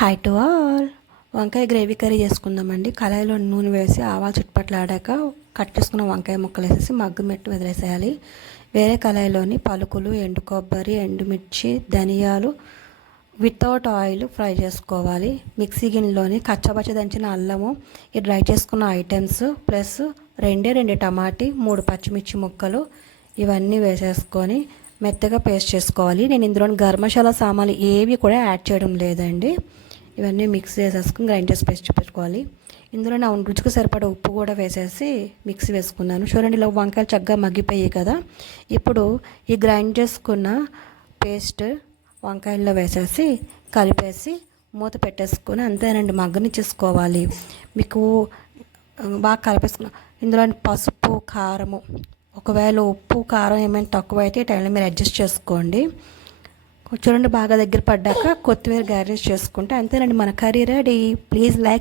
Hi to all. వంకాయ gravy curry చేసుకుందామండి. కళాయిలో నూనె వేసి ఆవాలు చుట్టుపట్లాడాక కట్ చేసుకున్న వంకాయ ముక్కలు వేసేసి మగ్గు మెట్టు వదిలేసేయాలి. వేరే కళాయిలోని పలుకులు, ఎండు కొబ్బరి, ఎండుమిర్చి, ధనియాలు వితౌట్ ఆయిల్ ఫ్రై చేసుకోవాలి. మిక్సీ గిన్నెలోని కచ్చపచ్చ దంచిన అల్లము, ఈ డ్రై చేసుకున్న ఐటమ్స్ ప్లస్ రెండు టమాటీ, 3 పచ్చిమిర్చి ముక్కలు ఇవన్నీ వేసేసుకొని మెత్తగా పేస్ట్ చేసుకోవాలి. నేను ఇందులో గరం మసాలా సామాన్లు ఏవి కూడా యాడ్ చేయడం లేదండి. ఇవన్నీ మిక్స్ చేసేసుకుని గ్రైండ్ చేసి పేస్ట్ పెట్టుకోవాలి. ఇందులో నా రుచికి సరిపడా ఉప్పు కూడా వేసేసి మిక్సీ వేసుకున్నాను. చూడండి, ఇలా వంకాయలు చక్కగా మగ్గిపోయాయి కదా. ఇప్పుడు ఈ గ్రైండ్ చేసుకున్న పేస్ట్ వంకాయల్లో వేసేసి కలిపేసి మూత పెట్టేసుకొని అంతేనండి, మగ్గనిచ్చేసుకోవాలి. మీకు బాగా కలిపేసుకున్నాం. ఇందులో పసుపు, కారము, ఒకవేళ ఉప్పు కారం ఏమైనా తక్కువ అయితే ఈ టైంలో మీరు అడ్జస్ట్ చేసుకోండి. చూడండి, బాగా దగ్గర పడ్డాక కొత్తిమీర గార్నిష్ చేసుకుంటే అంతేనండి, మన కర్రీ రెడీ. Please like